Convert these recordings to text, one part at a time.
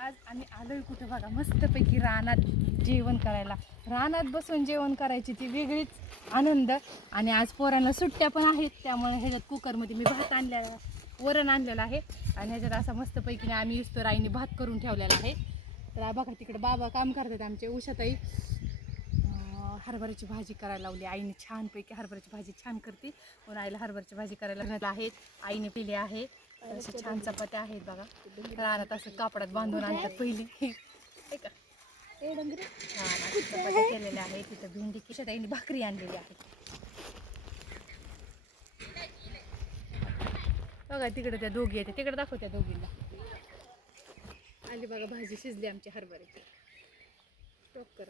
आज आम्ही आलोय कुठं बघा मस्तपैकी रानात जेवण करायला. रानात बसून जेवण करायची ती वेगळीच आनंद. आणि आज पोरांना सुट्ट्या पण आहेत त्यामुळे ह्याच्यात कुकरमध्ये मी भात आणलेला वरण आणलेलं आहे. आणि ह्याच्यात असा मस्तपैकी आम्ही युस्तो राईने भात करून ठेवलेला आहे. तर बघा तिकडे बाबा काम करतात आमचे उषाताई. हरभऱ्याची भाजी करायला लावली. आईने छानपैकी हरभऱ्याची भाजी छान करते. पण आईला हरभऱ्याची भाजी करायला लागत आहेत आईने पिले आहे. अशा छान चपात्या आहेत बघा. रानात असं कापडात बांधून आणतात पहिली. का? चपात्या केलेल्या आहेत. तिथं भेंडी किशात आईने भाकरी आणलेली आहे. बघा तिकडे त्या दोघी आहेत. तिकडे दाखव त्या दोघींना. आली बघा भाजी शिजली आमची हरभऱ्याची. स्टॉप कर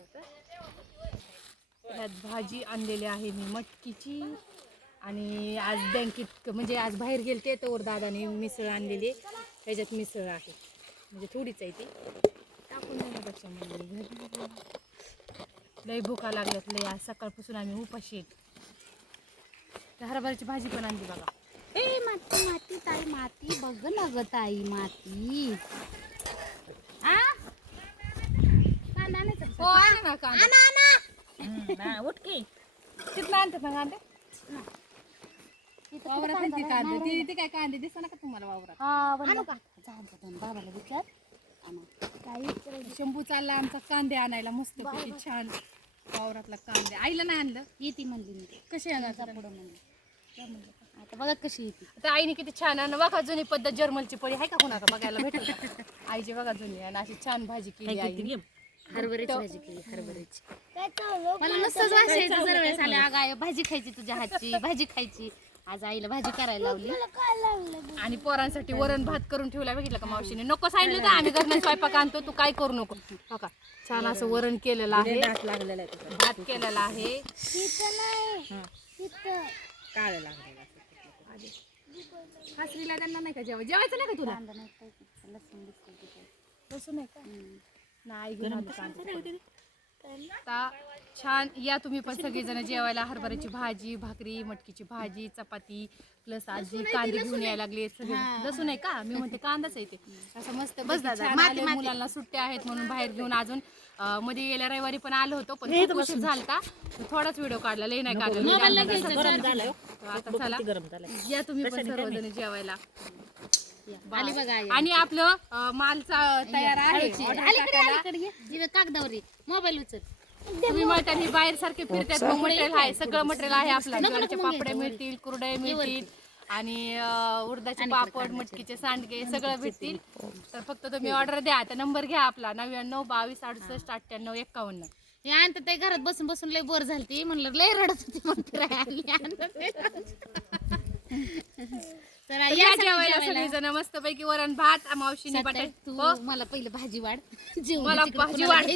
ह्यात भाजी आणलेली आहे मी मटकीची. आणि आज बँकेत म्हणजे आज बाहेर गेलते तर दादाने मिसळ आणलेली आहे. ह्याच्यात मिसळ आहे. म्हणजे थोडीच आहे ती. टाकून देण्यापेक्षा म्हणजे लय भुका लागल्यात लय. आज सकाळपासून आम्ही उपाशी आहेत. हरभऱ्याची भाजी पण आणली बघा. ए माती माती ताई माती. बघ ना ग ताई माती? हो आणा ना कांदा. उठकी तिथनं आणतात ना कांदे? वावरात कांदा. ती ती काय कांदे दिसना का तुम्हाला वावरात? हा आणू का? जा जा, जा, बाबाला विचार. आणा. काही शंभू चालला आमचा कांदे आणायला. मस्त पैकी छान वावरातला कांदे. आईला नाही आणलं? येते म्हणली मी. कसे आणा जा पुढं म्हणली. आता बघा कशी येते. आता आईने किती छान आणि बघा जुनी पद्धत जर्मलची पळी आहे का कोणाला बघायला भेटेल? का? आईची बघा जुनी आणि अशी छान भाजी केली आईने. हरभऱ्याची भाजी केली हरभऱ्याची. मला नुसतंच आले अगं आई, भाजी खायची तुझ्या हातची भाजी खायची. आज आईला भाजी करायला लावली. आणि पोरांसाठी वरण भात करून ठेवला बघितलं का मावशीने? नको सांगितलं तर आम्ही घरनं स्वयंपाक आणतो तू काय करू नको. बघा छान असं वरण केलेलं आहे. भात केलेला आहे. खासरीला त्यांना नाही का जेवाय जेवायचं नाही का तुला? नाही लसूण का? नाही घेऊन. आता छान या तुम्ही पण सगळेजण जेवायला हरभऱ्याची भाजी भाकरी मटकीची भाजी चपाती प्लस आजी कांदे घेऊन यायला लागले सगळे लसूण आहे का मी म्हणते कांदाच आहे ते असं मस्त बस दादा मुलांना सुट्ट्या आहेत म्हणून बाहेर घेऊन अजून मध्ये गेल्या रविवारी पण आलो होतो पण उशीर झालता थोडाच व्हिडिओ काढला लई नाही काढला आता चला या तुम्ही पण सर्वजण जेवायला आली बघा आई. आणि आपलं मालचा तयार आहे. ही कागदावर. मोबाईल उचल तुम्ही म्हणता ही बाहेर सारखे फिरतात मटेरियल आहे सगळं मटेरियल आहे आपलं. ज्वारीचे पापडे मिळतील कुरडे मिळतील आणि उडदाचे पापड मटकीचे सांडगे सगळं भेटतील. तर फक्त तुम्ही ऑर्डर द्या. आता नंबर घ्या आपला. नव्याण्णव बावीस अडुसष्ट अठ्ठ्याण्णव एक्कावन्न हे ते घरात बसून बसून लय बोर झालती. म्हणलं लय रडत होती मग. तर या सगळी जेवायला जेवायला. सगळेजण मस्त पैकी वरण भात मावशीने बटाट. तू हो. मला पहिलं भाजी वाढ. मला भाजी वाढ.